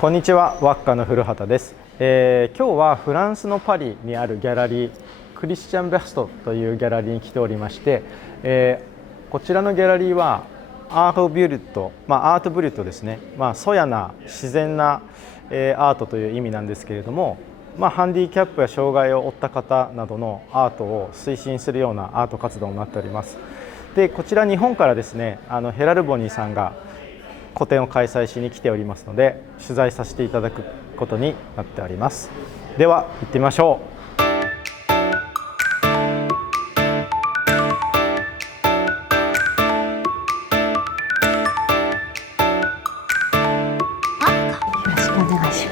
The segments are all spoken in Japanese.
こんにちは、ワッカの古畑です。今日はフランスのパリにあるギャラリークリスチャン・ベストというギャラリーに来ておりまして、こちらのギャラリーはアートビュルト、アートブリュットですね、そやな自然な、アートという意味なんですけれども、ハンディキャップや障害を負った方などのアートを推進するようなアート活動になっております。でこちら日本からですね、ヘラルボニーさんが個展を開催しに来ておりますので、取材させていただくことになっております。では行ってみましょう。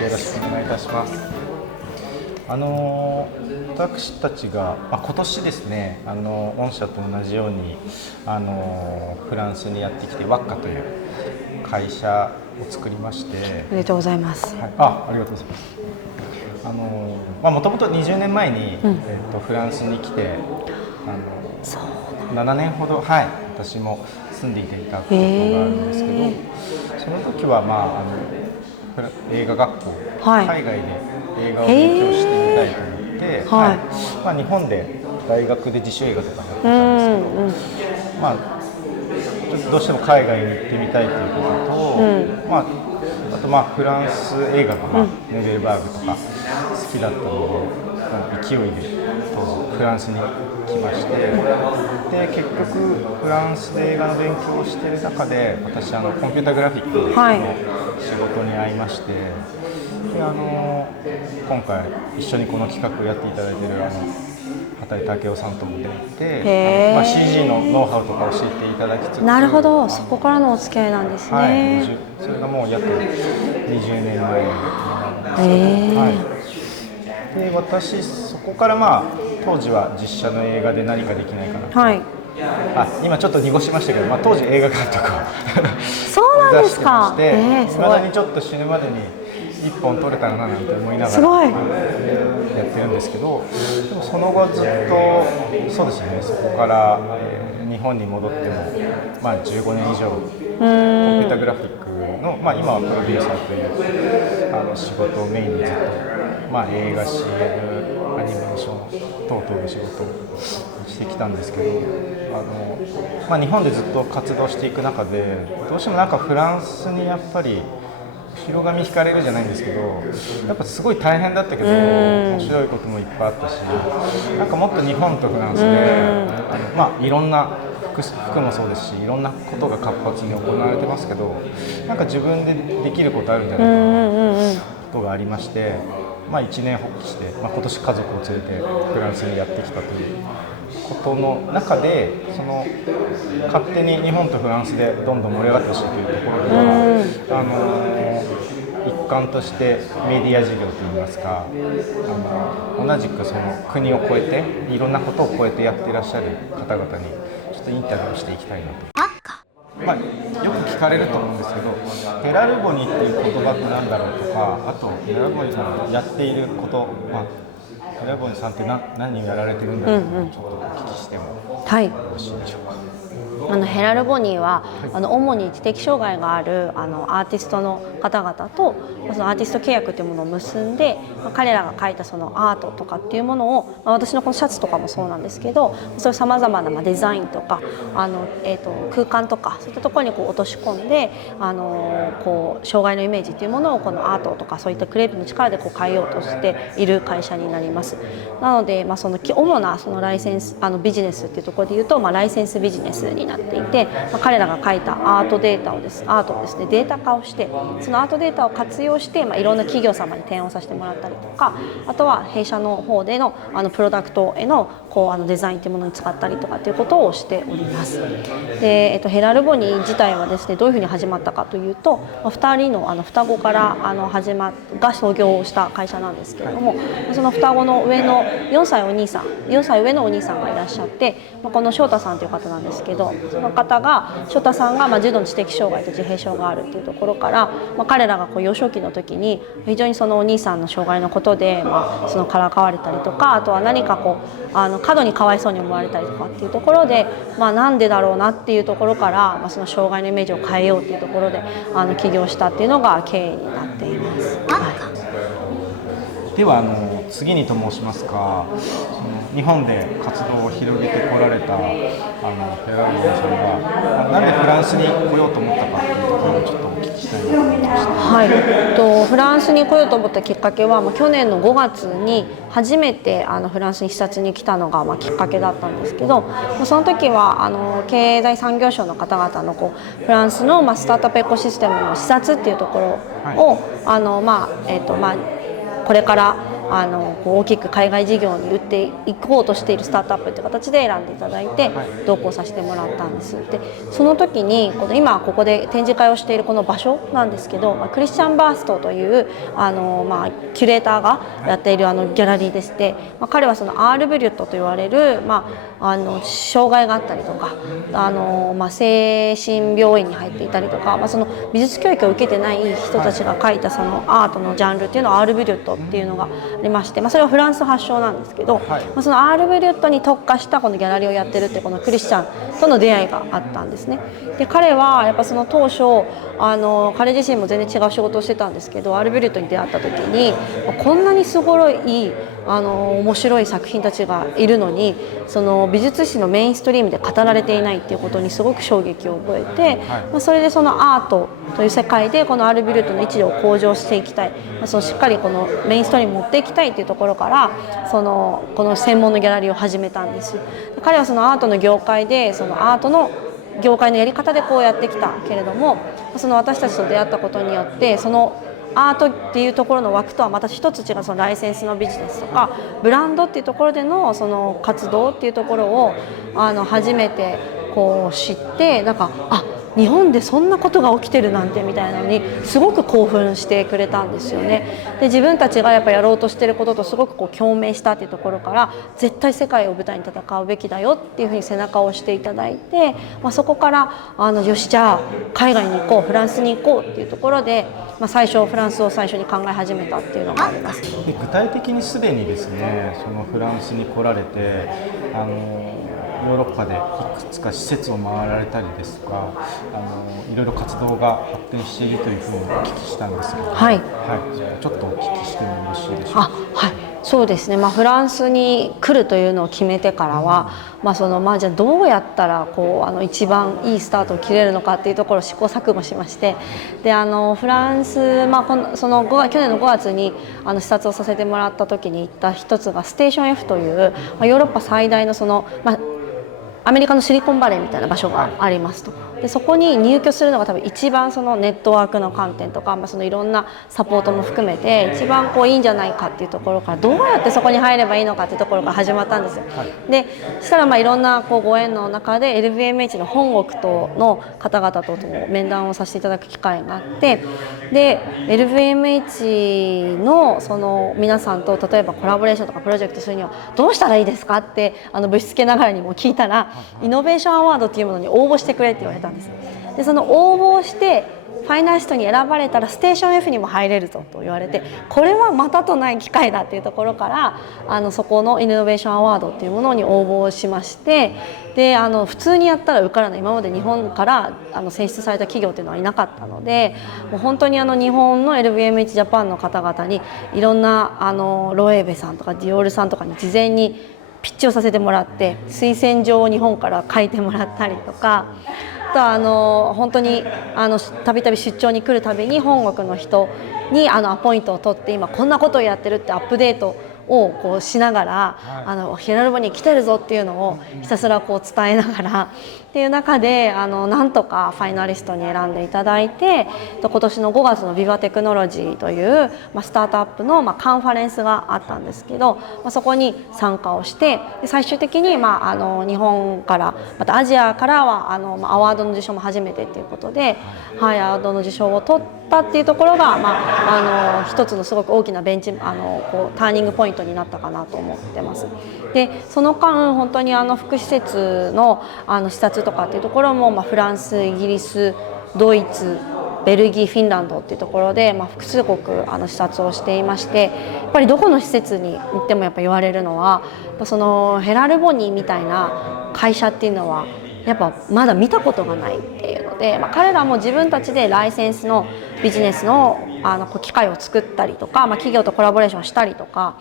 よろしくお願いいたします。私たちが、今年ですね、御社と同じようにフランスにやってきてワッカという会社を作りまして。ありがとうございます。はい、ありがとうございます。もともと20年前に、フランスに来て7年ほど、私も住んでいたことがあるんですけど、その時は、映画学校、海外で映画を勉強してみたいと思って、日本で大学で自主映画とかやってたんですけど、ちょっとどうしても海外に行ってみたいということと、あとフランス映画が、ネベルバーグとか好きだったので、勢いで当時フランスに来まして、で結局フランスで映画の勉強をしている中で、私コンピュータグラフィックの仕事に会いまして、で今回一緒にこの企画をやっていただいている畑井武雄さんとも出会って、CG のノウハウとか教えていただきつつ。なるほど、そこからのお付き合いなんですね。それがもう約20年前になるんですけど、で私そこから当時は実写の映画で何かできないかなと、今ちょっと濁しましたけど、当時映画監督をそうなんですか。目指してまして、未だにちょっと死ぬまでに1本撮れたらななんて思いながらやってるんですけど、でもその後ずっとそうですね、そこから、日本に戻っても、15年以上コンピュータグラフィックの、今はプロデューサーという仕事をメインにずっと、映画 CM アニメーション等々の仕事をしてきたんですけど、日本でずっと活動していく中で、どうしてもフランスにやっぱり後ろ髪引かれるじゃないんですけど、やっぱすごい大変だったけど面白いこともいっぱいあったし、もっと日本とフランスでいろんな服もそうですし、いろんなことが活発に行われてますけど、自分でできることあるんじゃないかなことがありまして、一年発起して、今年家族を連れてフランスにやってきたということの中で、勝手に日本とフランスでどんどん盛り上がってほしいというところでは、一環としてメディア事業といいますか、同じくその国を越えていろんなことを越えてやっていらっしゃる方々にちょっとインタビューしていきたいなと。よく聞かれると思うんですけど、ヘラルボニーっていう言葉って何だろうとか、あとヘラルボニーさんがやっていること、ヘラルボニーさんって何をやられてるんだろうと、ちょっとお聞きしてもよろしいでしょうか。ヘラルボニーは、主に知的障害があるアーティストの方々とそのアーティスト契約というものを結んで、彼らが描いたそのアートとかっていうものを、私のこのシャツとかもそうなんですけど、そういうさまざまなデザインとか空間とかそういったところに落とし込んで、障害のイメージっていうものをこのアートとかそういったクレープの力で変えようとしている会社になります。なので、その主なそのライセンスビジネスっていうところでいうと、ライセンスビジネスになっていて、彼らが書いたアートをですね、データ化をして、そのアートデータを活用して、いろんな企業様に提案をさせてもらったりとか、あとは弊社の方でのプロダクトへのデザインというものに使ったりとかっていうことをしております。で、ヘラルボニー自体はですね、どういうふうに始まったかというと、2人の双子からが創業した会社なんですけれども、その双子の上の4歳上のお兄さんがいらっしゃって、この翔太さんという方なんですけど、その方が翔太さんが重度の知的障害と自閉症があるというところから、彼らがこう幼少期の時に非常にそのお兄さんの障害のことで、そのからかわれたりとか、あとは何かこう過度にかわいそうに思われたりとかっていうところで、なんでだろうなっていうところから、その障害のイメージを変えようっていうところで起業したっていうのが経緯になっています。では次にと申しますか、その日本で活動を広げてこられたフェラルボンさんがなんでフランスに来ようと思ったかっていうところをちょっとお聞きしたいなと思いました。はい、フランスに来ようと思ったきっかけは、去年の5月に初めてフランスに視察に来たのがきっかけだったんですけど、その時は経済産業省の方々のフランスのスタートアップエコシステムの視察っていうところを、これから大きく海外事業に打っていこうとしているスタートアップという形で選んでいただいて同行させてもらったんです。でその時に今ここで展示会をしているこの場所なんですけど、クリスチャン・バーストというキュレーターがやっているギャラリーでして、彼はそのアール・ブリュットと言われる、障害があったりとか精神病院に入っていたりとか、その美術教育を受けてない人たちが描いたそのアートのジャンルっていうのはアール・ブリュットっていうのがありまして、それはフランス発祥なんですけど、そのアール・ブリュットに特化したこのギャラリーをやってるってこのクリスチャンとの出会いがあったんですね。で彼はやっぱその当初彼自身も全然違う仕事をしてたんですけど、アール・ブリュットに出会った時にこんなにすごい面白い作品たちがいるのにその美術史のメインストリームで語られていないっていうことにすごく衝撃を覚えて、それでそのアートという世界でこのアール・ブリュットの位置を向上していきたい、そのしっかりこのメインストリームに持っていきたいっていうところからこの専門のギャラリーを始めたんです。彼はそのアートの業界でそのアートの業界のやり方でこうやってきたけれども、その私たちと出会ったことによってそのアートっていうところの枠とはまた一つ違うそのライセンスのビジネスとかブランドっていうところでのその活動っていうところを初めてこう知って、日本でそんなことが起きてるなんてみたいなのにすごく興奮してくれたんですよね。で自分たちがやっぱやろうとしてることとすごく共鳴したっていうところから絶対世界を舞台に戦うべきだよっていうふうに背中を押していただいて、そこからよしじゃあ海外に行こうフランスに行こうっていうところで、最初フランスを最初に考え始めたっていうのがあります。で具体的にすでにですねそのフランスに来られてヨーロッパでいくつか施設を回られたりですとかいろいろ活動が発展しているというふうにお聞きしたんですけど、ちょっとお聞きしてもよろしいでしょうか。そうですね、フランスに来るというのを決めてからは、じゃあどうやったら一番いいスタートを切れるのかっていうところを試行錯誤しまして、でフランス、去年の5月に視察をさせてもらった時に行った一つがステーション F という、ヨーロッパ最大のアメリカのシリコンバレーみたいな場所がありますと。でそこに入居するのが多分一番そのネットワークの観点とか、そのいろんなサポートも含めて一番いいんじゃないかっていうところからどうやってそこに入ればいいのかっていうところから始まったんですよ。でそしたらいろんなご縁の中で LVMH の本国との方々と面談をさせていただく機会があって、で LVMH のその皆さんと例えばコラボレーションとかプロジェクトするにはどうしたらいいですかってぶしつけながらにも聞いたら、イノベーションアワードっていうものに応募してくれって言われたんです。でその応募をしてファイナリストに選ばれたらステーション F にも入れるぞと言われて、これはまたとない機会だっていうところからそこのイノベーションアワードっていうものに応募をしまして、で普通にやったら受からない、今まで日本から選出された企業っていうのはいなかったので、もう本当に日本の LVMH ジャパンの方々にいろんなロエーベさんとかディオールさんとかに事前にピッチをさせてもらって推薦状を日本から書いてもらったりとか、あと本当にたびたび出張に来るたびに本国の人にアポイントを取って今こんなことをやってるってアップデートをしながら、ヒラルボに来てるぞっていうのをひたすら伝えながらっていう中でなんとかファイナリストに選んでいただいて、今年の5月のビバテクノロジーという、スタートアップの、カンファレンスがあったんですけど、そこに参加をして最終的に、日本からまたアジアからはアワードの受賞も初めてっていうことで、アワードの受賞を取ったっていうところが、一つのすごく大きなターニングポイントになったかなと思ってます。でその間本当に福祉施設の視察とかっていうところも、フランス、イギリス、ドイツベルギーフィンランドっていうところで、複数国視察をしていまして、やっぱりどこの施設に行ってもやっぱ言われるのは、そのヘラルボニーみたいな会社っていうのはやっぱまだ見たことがないっていうので、彼らも自分たちでライセンスのビジネスの機会を作ったりとか、企業とコラボレーションしたりとか、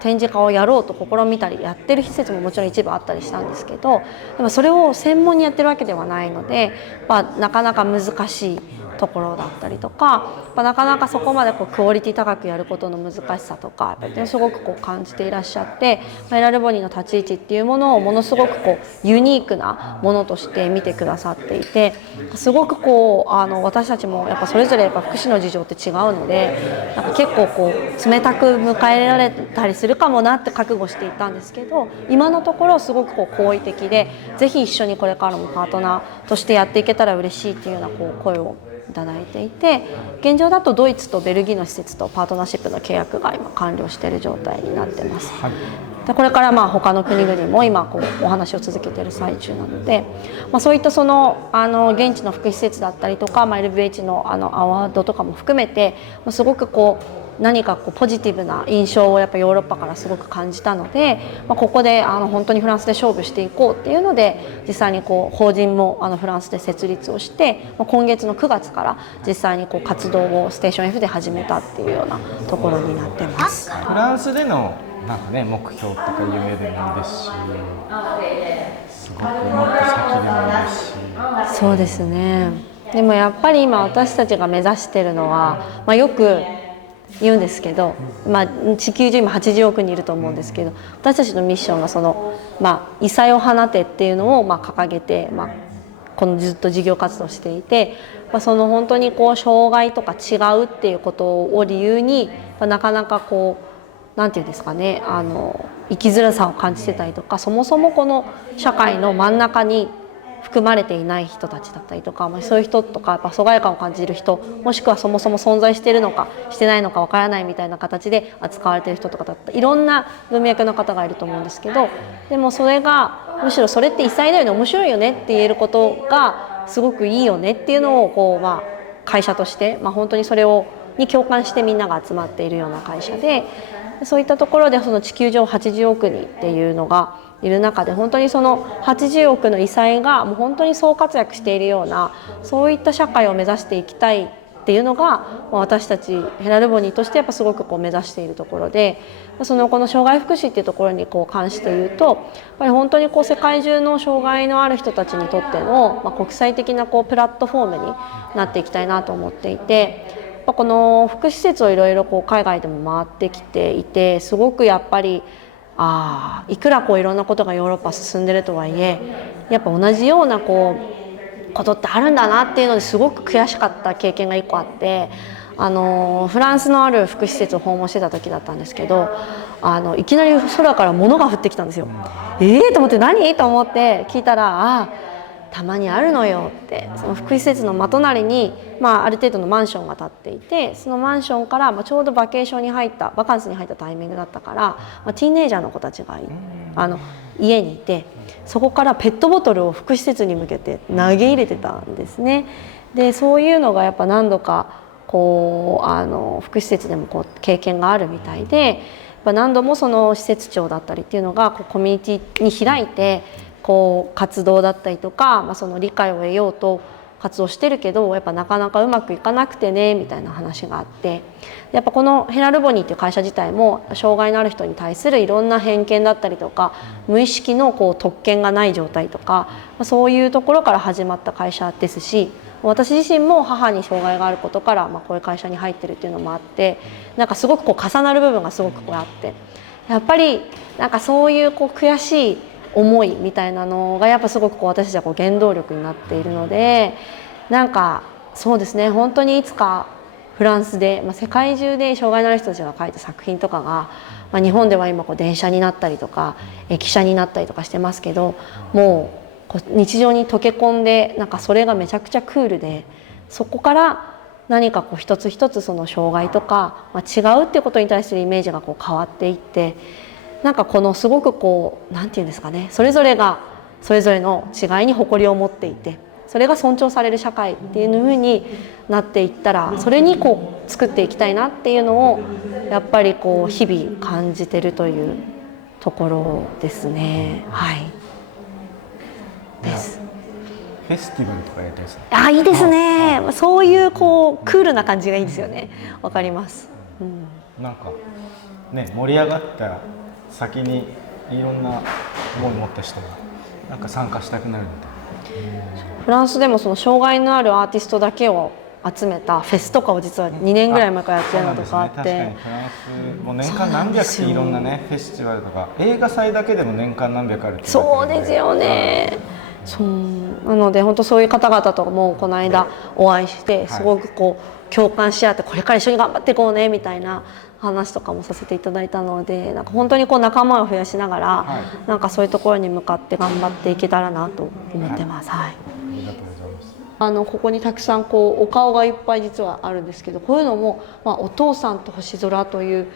展示会をやろうと試みたりやってる施設ももちろん一部あったりしたんですけど、でもそれを専門にやってるわけではないので、なかなか難しいところだったりとか、なかなかそこまでクオリティ高くやることの難しさとかすごく感じていらっしゃって、ヘラルボニーの立ち位置っていうものをものすごくユニークなものとして見てくださっていて、すごく私たちもやっぱそれぞれ福祉の事情って違うので、結構冷たく迎え入れられたりするかもなって覚悟していたんですけど、今のところすごく好意的で、ぜひ一緒にこれからもパートナーとしてやっていけたら嬉しいっていうような声をいただいていて、現状だとドイツとベルギーの施設とパートナーシップの契約が今完了している状態になってます。はい、でこれから他の国々も今お話を続けている最中なので、そういった現地の福祉施設だったりとか、LVH のアワードとかも含めてすごく何かポジティブな印象をやっぱヨーロッパからすごく感じたので、ここで本当にフランスで勝負していこうっていうので、実際に法人もフランスで設立をして、今月の9月から実際に活動をステーション F で始めたっていうようなところになってます。フランスでの目標とか夢でもいいですし、すごくもっと先でもいいし。そうですね。でもやっぱり今私たちが目指してるのは、よく言うんですけど、地球上今80億人いると思うんですけど、私たちのミッションが異彩を放てっていうのを掲げて、ずっと事業活動していて、本当に障害とか違うっていうことを理由になかなかなんていうんですかね、生きづらさを感じてたりとか、そもそもこの社会の真ん中に含まれていない人たちだったりとか、そういう人とか疎外感を感じる人、もしくはそもそも存在しているのかしてないのかわからないみたいな形で扱われている人とかだったり、いろんな文脈の方がいると思うんですけど、でもそれがむしろそれって異彩だよね、面白いよねって言えることがすごくいいよねっていうのを会社として、本当にそれに共感してみんなが集まっているような会社で、そういったところで地球上80億人っていうのがいる中で、本当にその80億の異彩がもう本当に総活躍しているような、そういった社会を目指していきたいっていうのが私たちヘラルボニーとしてやっぱすごく目指しているところで、この障害福祉っていうところに関して言うと、やっぱり本当に世界中の障害のある人たちにとっての国際的なプラットフォームになっていきたいなと思っていて、この福祉施設をいろいろ海外でも回ってきていて、すごくやっぱりいくらいろんなことがヨーロッパ進んでるとはいえ、やっぱ同じようなことってあるんだなっていうのですごく悔しかった経験が1個あって、フランスのある福祉施設を訪問してた時だったんですけど、いきなり空から物が降ってきたんですよ。と思って、何と思って聞いたら、たまにあるのよって。その福祉施設の真隣に、ある程度のマンションが建っていて、そのマンションから、ちょうどバカンスに入ったタイミングだったから、ティーンエイジャーの子たちが家にいて、そこからペットボトルを福祉施設に向けて投げ入れてたんですね。でそういうのがやっぱ何度か福祉施設でも経験があるみたいで、何度もその施設長だったりっていうのがコミュニティに開いて活動だったりとか、その理解を得ようと活動してるけど、やっぱなかなかうまくいかなくてねみたいな話があって、やっぱこのヘラルボニーっていう会社自体も障害のある人に対するいろんな偏見だったりとか、無意識の特権がない状態とか、そういうところから始まった会社ですし、私自身も母に障害があることから、こういう会社に入ってるっていうのもあって、なんかすごく重なる部分がすごくあって、やっぱりなんかそういう悔しい思いみたいなのがやっぱすごく私たちは原動力になっているので、なんかそうですね、本当にいつかフランスで、世界中で障害のある人たちが書いた作品とかが、日本では今電車になったりとか汽車になったりとかしてますけど、もう日常に溶け込んで、なんかそれがめちゃくちゃクールで、そこから何か一つ一つその障害とか、違うっていうことに対するイメージが変わっていって、なんかすごくなんていうんですかね、それぞれがそれぞれの違いに誇りを持っていて、それが尊重される社会っていう風になっていったら、それにこう作っていきたいなっていうのをやっぱりこう日々感じてるというところですね。はいです。フェスティバルとかやりたいですね。あ、いいですね。そういうこうクールな感じがいいですよね。わかります。なんかね、盛り上がった先にいろんな思い持った人がなんか参加したくなるみたいな。フランスでもその障害のあるアーティストだけを集めたフェスとかを実は2年ぐらい前からやってるのとかあって、確かにフランスも年間何百っていろんなねフェスティバルとか映画祭だけでも年間何百あるって。そうですよね。そうなので本当そういう方々ともこの間お会いしてすごくこう共感し合ってこれから一緒に頑張っていこうねみたいな話とかもさせていただいたので、なんか本当にこう仲間を増やしながら、なんかそういうところに向かって頑張っていけたらなと思ってます。はい。ありがとうございます。ここにたくさんこうお顔がいっぱい実はあるんですけど、こういうのも、お父さんと星空という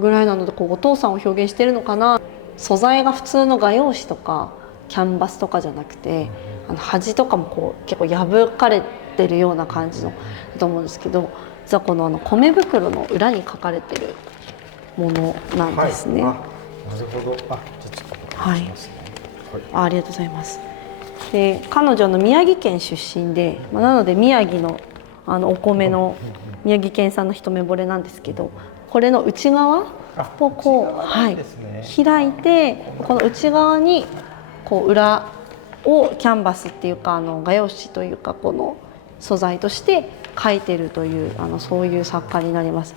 ぐらいなので、こうお父さんを表現しているのかな。素材が普通の画用紙とかキャンバスとかじゃなくて、端とかもこう結構破かれてるような感じのだと思うんですけど、実はこの米袋の裏に書かれてるものなんですね。なるほど。じゃあちょっとはい。ありがとうございます。で、彼女の宮城県出身で、なので宮城のお米の宮城県産の一目惚れなんですけど、これの内側をこう、開いて、この内側にこう裏をキャンバスっていうか画用紙というかこの素材として描いてるというそういう作家になります。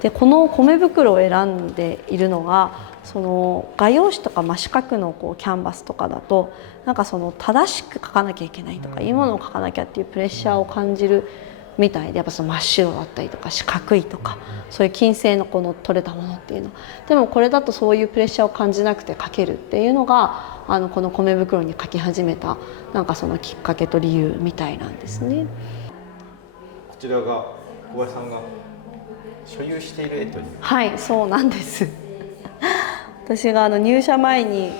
でこの米袋を選んでいるのが、その画用紙とか四角のこうキャンバスとかだとなんかその正しく描かなきゃいけないとか、いいものを描かなきゃっていうプレッシャーを感じるみたいで、やっぱその真っ白だったりとか四角いとか、そういう金星のこの取れたものっていうのでも、これだとそういうプレッシャーを感じなくて描けるっていうのがこの米袋に描き始めたなんかそのきっかけと理由みたいなんですね。こちらが小林さんが所有している絵という。はい、そうなんです私が入社前に、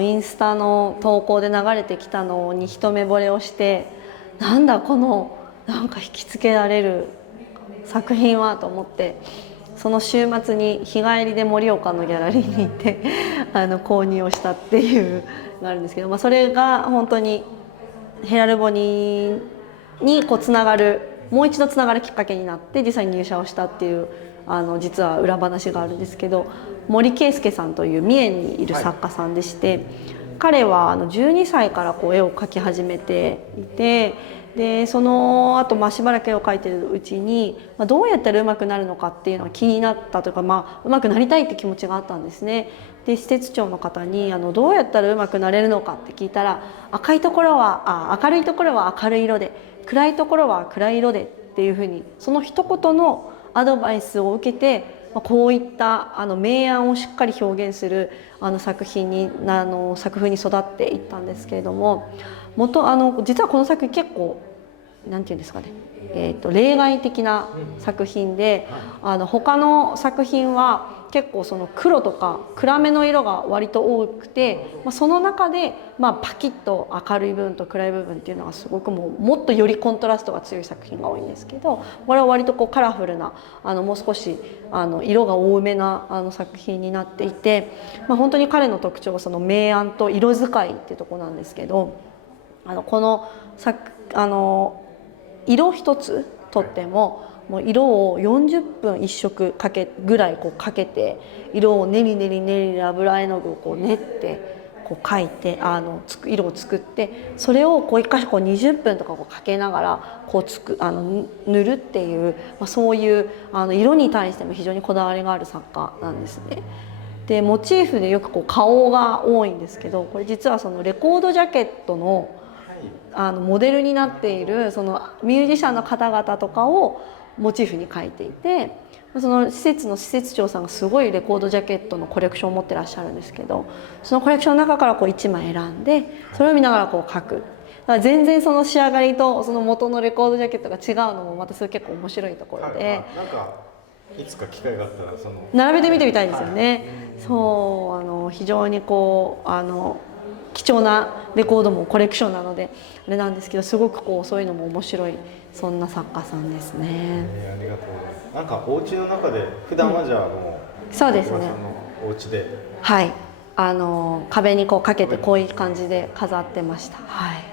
インスタの投稿で流れてきたのに一目惚れをして、なんだこのなんか引きつけられる作品はと思って、その週末に日帰りで盛岡のギャラリーに行って購入をしたっていうのがあるんですけど、それが本当にヘラルボニにこうつながる、もう一度つながるきっかけになって実際に入社をしたっていう実は裏話があるんですけど、森圭介さんという三重にいる作家さんでして、彼は12歳からこう絵を描き始めていて、でその後しばらく絵を描いてるうちに、どうやったら上手くなるのかっていうのが気になったというか、上手くなりたいって気持ちがあったんですね。で施設長の方にどうやったら上手くなれるのかって聞いたら、明るいところは明るい色で、暗いところは暗い色でっていうふうに、その一言のアドバイスを受けて、こういった明暗をしっかり表現する作風に育っていったんですけれども、実はこの作品結構なんていうんですかね、例外的な作品で、他の作品は結構その黒とか暗めの色が割と多くて、その中でパキッと明るい部分と暗い部分っていうのがすごくもっとよりコントラストが強い作品が多いんですけど、これは割とこうカラフルなもう少し色が多めな作品になっていて、本当に彼の特徴はその明暗と色使いっていうところなんですけど、この色一つとっても色を40分1色ぐらいかけて、色を練り油絵の具をこう練って描いて色を作って、それを一箇所20分とかかけながら塗るっていう、そういう色に対しても非常にこだわりがある作家なんですね。でモチーフでよく顔が多いんですけど、これ実はそのレコードジャケットのモデルになっているそのミュージシャンの方々とかをモチーフに描いていて、その施設の施設長さんがすごいレコードジャケットのコレクションを持ってらっしゃるんですけど、そのコレクションの中から1枚選んで、それを見ながら描く。だから全然その仕上がりとその元のレコードジャケットが違うのもまたそれ結構面白いところで、なんかいつか機会があったら並べてみてみたいですよね。そう非常に貴重なレコードもコレクションなのであれなんですけど、すごくこうそういうのも面白い、そんな作家さんですね。ありがとうございます。なんかお家の中で普段はじゃあもう、そうですね。お家で、はい、壁にこうかけてこういう感じで飾ってました。はい。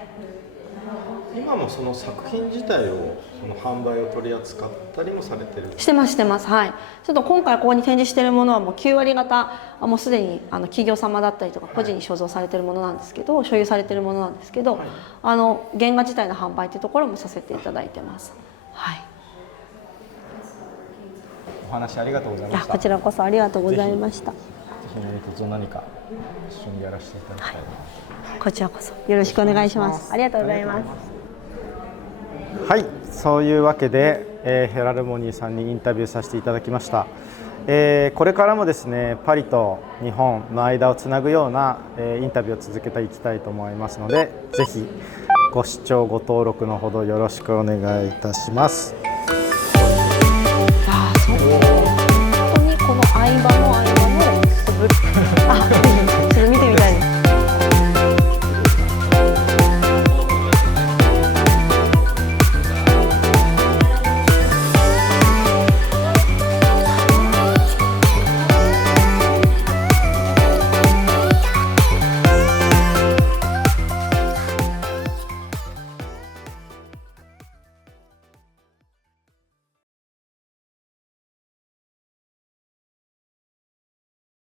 今もその作品自体をその販売を取り扱ったりもされてる？してますしてます。はい。ちょっと今回ここに展示しているものはもう9割方もうすでに企業様だったりとか個人に所蔵されているものなんですけど、所有されているものなんですけど、原画自体の販売というところもさせていただいてます。はい。お話ありがとうございました。こちらこそありがとうございました。ぜひ何か一緒にやらせていただきたいな、こちらこそよろしくお願いします。ありがとうございます。はい、そういうわけで、ヘラルモニーさんにインタビューさせていただきました。これからもですね、パリと日本の間をつなぐような、インタビューを続けていきたいと思いますので、ぜひご視聴ご登録のほどよろしくお願いいたします。